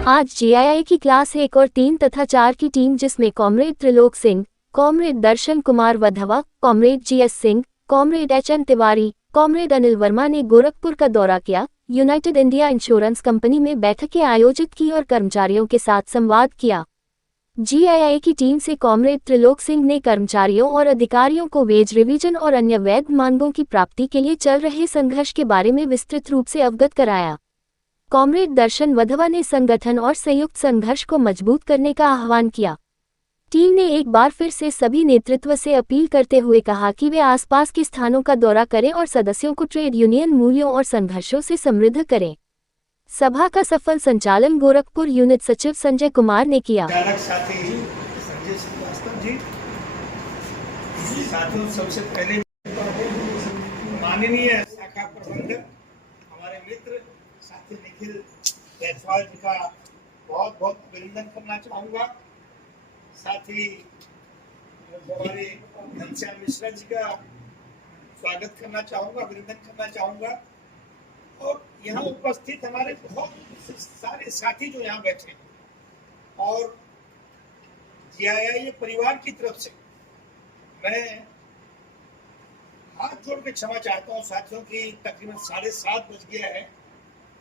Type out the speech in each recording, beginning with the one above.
आज जीआईआई की क्लास 1 और 3 तथा 4 की टीम, जिसमें comrade Trilok Singh, comrade Darshan Kumar Wadhwa, comrade GS Singh, comrade HN Tiwari, comrade Anil Verma ने गोरखपुर का दौरा किया, यूनाइटेड इंडिया इंश्योरेंस कंपनी में बैठकें आयोजित की और कर्मचारियों के साथ संवाद किया। जीआईआई की टीम से कॉमरेड त्रिलोक सिंह ने कर्मचारियों और अधिकारियों को वेज रिवीजन और अन्य वैध मांगों की प्राप्ति के लिए चल रहे संघर्ष के बारे में विस्तृत रूप से अवगत कराया। कॉमरेड दर्शन वधवा ने संगठन और संयुक्त संघर्ष को मजबूत करने का आह्वान किया। टीम ने एक बार फिर से सभी नेतृत्व से अपील करते हुए कहा कि वे आसपास के स्थानों का दौरा करें और सदस्यों को ट्रेड यूनियन मूल्यों और संघर्षों से समृद्ध करें। सभा का सफल संचालन गोरखपुर यूनिट सचिव संजय कुमार ने किया। सबसे पहले माननीय शाखा प्रबंधक हमारे मित्र साथी निखिल जायसवाल जी का बहुत बहुत अभिनंदन करना चाहूँगा। साथ ही हमारे घनश्याम मिश्रा जी का स्वागत करना चाहूँगा, अभिनंदन करना चाहूँगा। और यहाँ उपस्थित हमारे बहुत सारे साथी जो यहाँ बैठे और जीआईआई परिवार की तरफ से मैं हाथ जोड़ के क्षमा चाहता हूँ साथियों की तकरीबन 7:30 बज गया है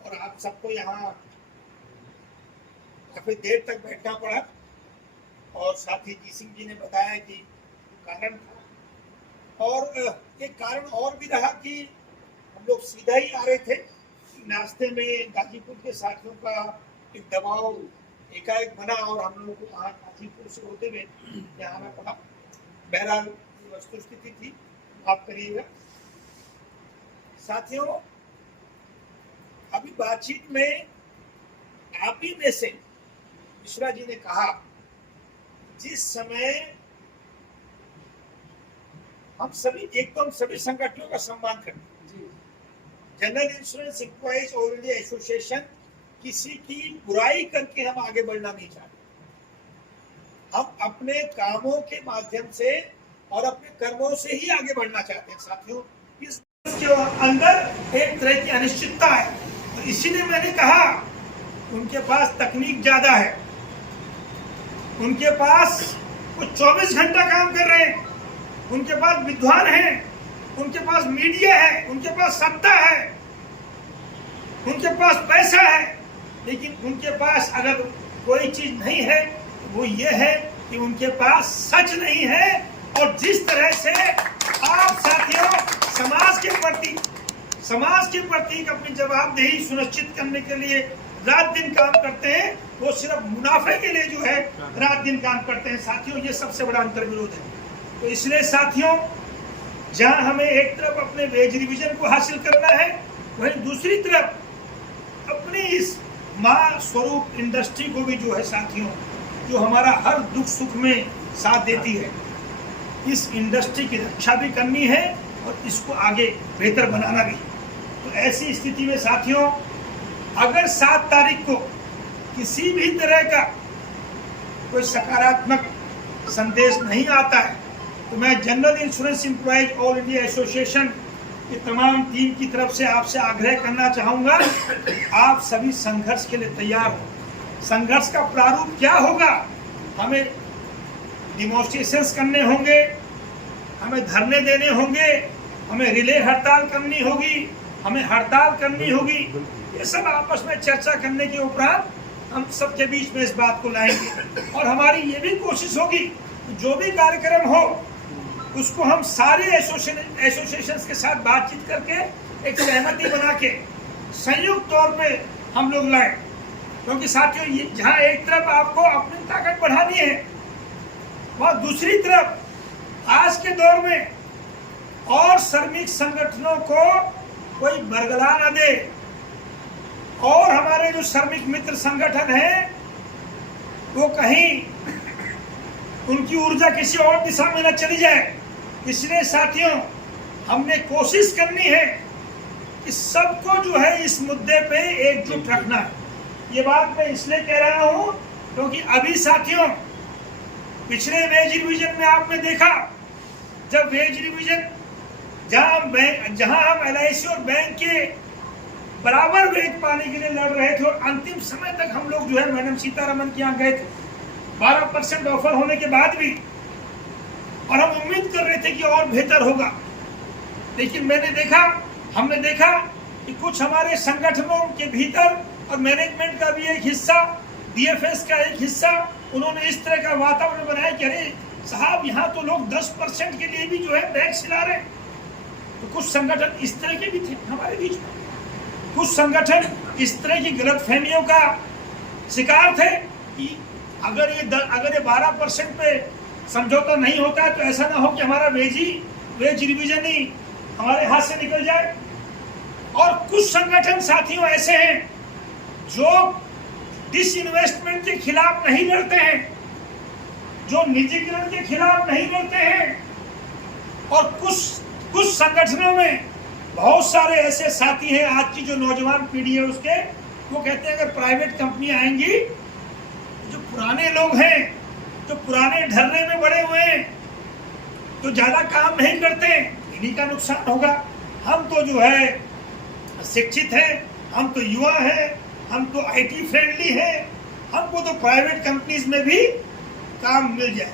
और आप सबको यहाँ काफी देर तक बैठना पड़ा। और साथी जी सिंह जी ने बताया कि कारण था और एक कारण और भी रहा कि हम लोग सीधा ही आ रहे थे, नाश्ते में गाजीपुर के साथियों का एक दबाव एकाएक बना और हम लोगों को वहाँ गाजीपुर से होते हुए यहाँ आना पड़ा। बहरहाल वस्तु स्थिति थी, आप करिएगा। साथियों, अभी बातचीत में आप ही में से मिश्रा जी ने कहा, जिस समय हम सभी संगठनों का सम्मान करते हैं, general insurance employees all India association किसी की बुराई करके हम आगे बढ़ना नहीं चाहते। हम अपने कामों के माध्यम से और अपने कर्मों से ही आगे बढ़ना चाहते हैं। साथियों, इस के अंदर एक तरह की अनिश्चितता है, तो इसीलिए मैंने कहा उनके पास तकनीक ज्यादा है, उनके पास वो 24 घंटा काम कर रहे हैं, उनके पास विद्वान हैं, उनके पास मीडिया है, उनके पास सत्ता है, उनके पास पैसा है, लेकिन उनके पास अगर कोई चीज नहीं है वो ये है कि उनके पास सच नहीं है। और जिस तरह से आप साथियों समाज के प्रति अपनी जवाबदेही सुनिश्चित करने के लिए रात दिन काम करते हैं, वो सिर्फ मुनाफे के लिए जो है रात दिन काम करते हैं। साथियों, ये सबसे बड़ा अंतर्विरोध है। तो इसलिए साथियों, जहां हमें एक तरफ अपने वेज रिवीजन को हासिल करना है, वहीं दूसरी तरफ अपनी इस मां स्वरूप इंडस्ट्री को भी जो है साथियों, जो हमारा हर दुख सुख में साथ देती है, इस इंडस्ट्री की रक्षा भी करनी है और इसको आगे बेहतर बनाना भी। तो ऐसी स्थिति में साथियों, अगर 7 तारीख को किसी भी तरह का कोई सकारात्मक संदेश नहीं आता है, तो मैं general insurance employees all India association की तमाम टीम की तरफ से आपसे आग्रह करना चाहूँगा, आप सभी संघर्ष के लिए तैयार हो। संघर्ष का प्रारूप क्या होगा? हमें डिमॉन्स्ट्रेशंस करने होंगे, हमें धरने देने होंगे, हमें रिले हड़ताल करनी होगी, हमें हड़ताल करनी होगी। ये सब आपस में चर्चा करने के उपरांत हम सबके बीच में इस बात को लाएंगे। और हमारी ये भी कोशिश होगी जो भी कार्यक्रम हो उसको हम सारे एसोसिएशंस के साथ बातचीत करके एक सहमति बना के संयुक्त तौर पे हम लोग लाएं। क्योंकि साथियों, जहाँ एक तरफ आपको अपनी ताकत बढ़ानी है, वहाँ दूसरी तरफ आज के दौर में और श्रमिक संगठनों को कोई बरगला न दे और हमारे जो श्रमिक मित्र संगठन है वो कहीं उनकी ऊर्जा किसी और दिशा में न चली जाए। इसलिए साथियों, हमने कोशिश करनी है कि सबको जो है इस मुद्दे पे एकजुट रखना है। ये बात मैं इसलिए कह रहा हूं क्योंकि अभी साथियों, पिछले वेज रिवीजन में आपने देखा, जब वेज रिवीजन जहां हम LIC और बैंक के बराबर वेज पाने के लिए लड़ रहे थे और अंतिम समय तक हम लोग जो है मैडम सीतारमन के यहाँ गए थे 12% ऑफर होने के बाद भी, और हम उम्मीद कर रहे थे कि और बेहतर होगा। लेकिन हमने देखा कि कुछ हमारे संगठनों के भीतर और मैनेजमेंट का भी एक हिस्सा, डीएफएस का एक हिस्सा, उन्होंने इस तरह का वातावरण बनाया कि अरे साहब यहाँ तो लोग 10% के लिए भी जो है बैग सिला रहे। तो कुछ संगठन इस तरह के भी थे हमारे बीच में, कुछ संगठन इस तरह की गलतफहमियों का शिकार थे कि अगर ये 12% पे समझौता नहीं होता है तो ऐसा ना हो कि हमारा वेज रिवीजन ही हमारे हाथ से निकल जाए। और कुछ संगठन साथियों ऐसे हैं जो डिसइन्वेस्टमेंट के खिलाफ नहीं लड़ते हैं, जो निजीकरण के खिलाफ नहीं लड़ते हैं। और कुछ संगठनों में बहुत सारे ऐसे साथी हैं, आज की जो नौजवान पीढ़ी है उसके, वो कहते हैं अगर प्राइवेट कंपनी आएंगी, जो पुराने लोग हैं, जो पुराने ढर्रे में बड़े हुए हैं, तो ज्यादा काम नहीं करते, इन्हीं का नुकसान होगा। हम तो जो है शिक्षित हैं, हम तो युवा हैं, हम तो आईटी फ्रेंडली हैं, हमको तो प्राइवेट कंपनीज में भी काम मिल जाए।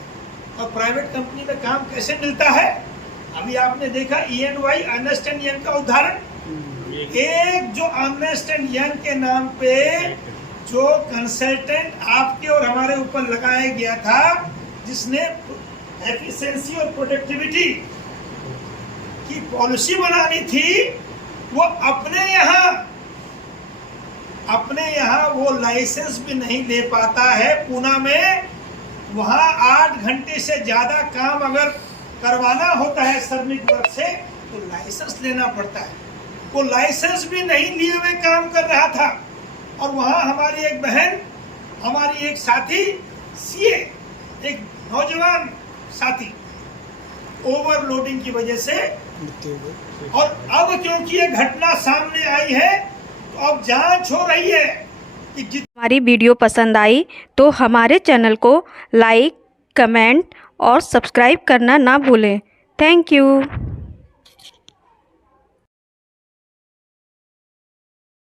और प्राइवेट कंपनी में काम कैसे मिलता है? अभी आपने देखा EY अर्नेस्ट एंड यंग का उदाहरण, एक जो अर्नेस्ट एंड यंग के नाम पे जो कंसल्टेंट आपके और हमारे ऊपर लगाया गया था, जिसने एफिशिएंसी और प्रोडक्टिविटी की पॉलिसी बनानी थी, वो अपने यहाँ वो लाइसेंस भी नहीं ले पाता है पूना में। वहाँ 8 घंटे से ज्यादा काम अगर करवाना होता है श्रमिक वर्ग से तो लाइसेंस लेना पड़ता है। वो लाइसेंस भी नहीं लिए हुए काम कर रहा था। और वहाँ हमारी एक बहन, हमारी एक साथी सीए, एक नौजवान साथी ओवरलोडिंग की वजह से, और अब क्योंकि ये घटना सामने आई है तो अब जांच हो रही है कि हमारी वीडियो पसंद आई तो हमारे चैनल को लाइक, कमेंट और सब्सक्राइब करना ना भूलें। Thank you.